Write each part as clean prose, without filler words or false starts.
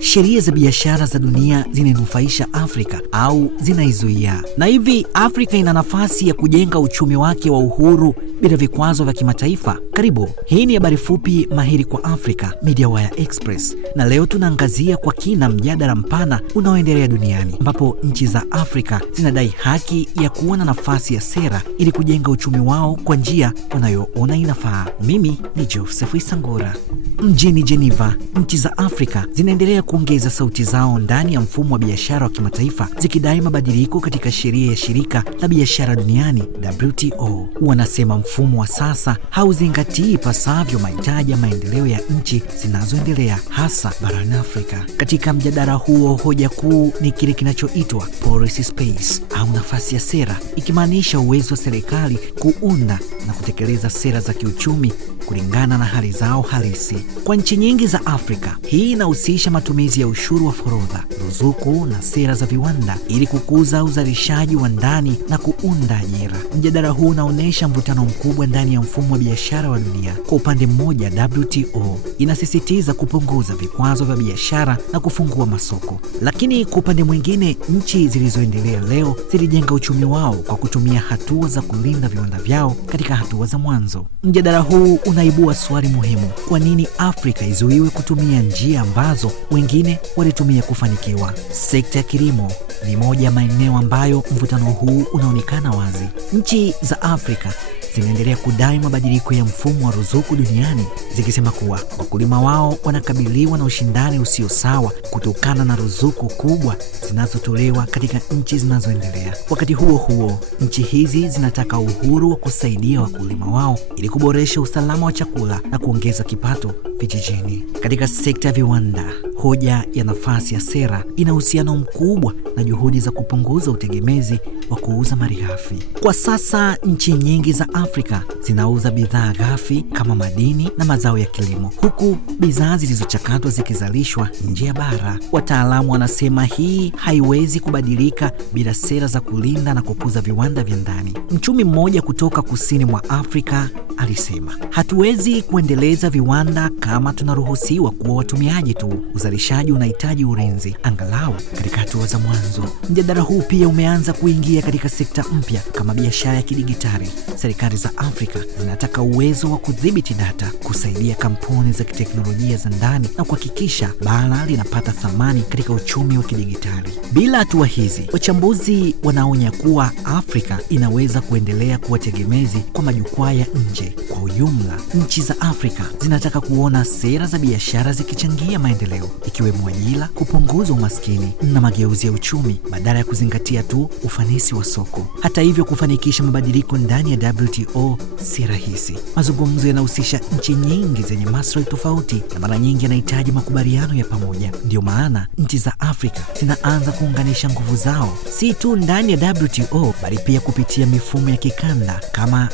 sheria za biashara za dunia zinainufaisha Afrika au zinaizuia? Na hivi Afrika ina nafasi ya kujenga uchumi wake wa uhuru bila vikwazo vya kimataifa? Karibu, hii ni habari fupi mahiri kwa Afrika, MediaWire Express, na leo tunaangazia kwa kina mjadala mpana unaoendelea duniani, ambapo nchi za Afrika zinadai haki ya kuwa na nafasi ya sera ili kujenga uchumi wao kwa njia wanayoona inafaa. Mimi ni Joseph Isangura. Mjini Geneva, nchi za Afrika zinaendelea kuongeza sauti zao ndani ya mfumo wa biashara wa kimataifa, zikidai mabadiliko katika sheria ya shirika la biashara duniani WTO. Wanasema mfumo wa sasa hauzingatii ipasavyo mahitaji ya maendeleo ya nchi zinazoendelea, hasa barani Afrika. Katika mjadala huo, hoja kuu ni kile kinachoitwa policy space au nafasi ya sera, ikimaanisha uwezo wa serikali kuunda na kutekeleza sera za kiuchumi kulingana na hali zao halisi. Kwa nchi nyingi za Afrika, hii inahusisha matumizi ya ushuru wa forodha, ruzuku na sera za viwanda ili kukuza uzalishaji wa ndani na kuunda ajira. Mjadala huu unaonyesha mvutano mkubwa ndani ya mfumo wa biashara wa dunia. Kwa upande mmoja, WTO inasisitiza kupunguza vikwazo vya biashara na kufungua masoko, lakini kwa upande mwingine, nchi zilizoendelea leo zilijenga uchumi wao kwa kutumia hatua za kulinda viwanda vyao katika hatua za mwanzo. Mjadala huu unaibua swali muhimu: kwa nini Afrika izuiwe kutumia njia ambazo wengine walitumia kufanikiwa? Sekta ya kilimo ni moja ya maeneo ambayo mvutano huu unaonekana wazi. Nchi za Afrika zinaendelea kudai mabadiliko ya mfumo wa ruzuku duniani, zikisema kuwa wakulima wao wanakabiliwa na ushindani usio sawa kutokana na ruzuku kubwa zinazotolewa katika nchi zinazoendelea. Wakati huo huo, nchi hizi zinataka uhuru wa kusaidia wakulima wao ili kuboresha usalama wa chakula na kuongeza kipato vijijini. Katika sekta ya viwanda, hoja ya nafasi ya sera ina uhusiano mkubwa na juhudi za kupunguza utegemezi wa kuuza malighafi. Kwa sasa, nchi nyingi za Afrika zinauza bidhaa ghafi kama madini na mazao ya kilimo, huku bidhaa zilizochakatwa zikizalishwa nje ya bara. Wataalamu wanasema hii haiwezi kubadilika bila sera za kulinda na kukuza viwanda vya ndani. Mchumi mmoja kutoka kusini mwa Afrika alisema, hatuwezi kuendeleza viwanda kama tunaruhusiwa kuwa watumiaji tu. Uzalishaji unahitaji ulinzi, angalau katika hatua za mwanzo. Mjadala huu pia umeanza kuingia katika sekta mpya kama biashara ya kidigitali. Serikali za Afrika zinataka uwezo wa kudhibiti data, kusaidia kampuni za kiteknolojia za ndani na kuhakikisha bara linapata thamani katika uchumi wa kidigitali. Bila hatua hizi, wachambuzi wanaonya kuwa Afrika inaweza kuendelea kuwa tegemezi kwa majukwaa ya nje. Kwa ujumla, nchi za Afrika zinataka kuona sera za biashara zikichangia maendeleo, ikiwemo ajira, kupunguza umaskini na mageuzi ya uchumi, badala ya kuzingatia tu ufanisi wa soko. Hata hivyo, kufanikisha mabadiliko ndani ya WTO si rahisi. Mazungumzo yanahusisha nchi nyingi zenye maslahi tofauti na mara nyingi yanahitaji makubaliano ya pamoja. Ndio maana nchi za Afrika zinaanza kuunganisha nguvu zao, si tu ndani ya WTO bali pia kupitia mifumo ya kikanda kama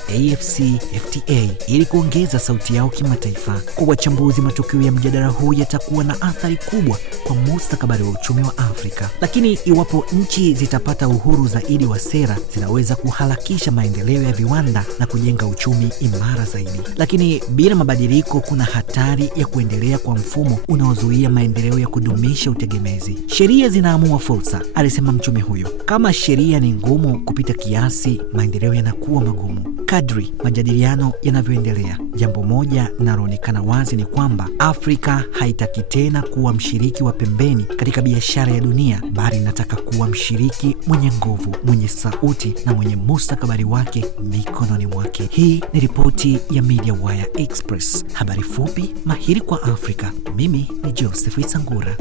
AfCFTA ili kuongeza sauti yao kimataifa. Kwa wachambuzi, matokeo ya mjadala huu yatakuwa na athari kubwa kwa mustakabali wa uchumi wa Afrika. Lakini iwapo nchi zitapata uhuru zaidi wa sera, zinaweza kuharakisha maendeleo ya viwanda na kujenga uchumi imara zaidi. Lakini bila mabadiliko, kuna hatari ya kuendelea kwa mfumo unaozuia maendeleo ya kudumisha utegemezi. Sheria zinaamua fursa, alisema mchumi huyo. Kama sheria ni ngumu kupita kiasi, maendeleo yanakuwa magumu. Kadri majadiliano yanavyoendelea, jambo moja linaloonekana wazi ni kwamba Afrika haitaki tena kuwa mshiriki wa pembeni katika biashara ya dunia, bali inataka kuwa mshiriki mwenye nguvu, mwenye sauti na mwenye mustakabali wake mikononi mwake. Hii ni ripoti ya MediaWire Express, habari fupi mahiri kwa Afrika. Mimi ni Joseph Isangura.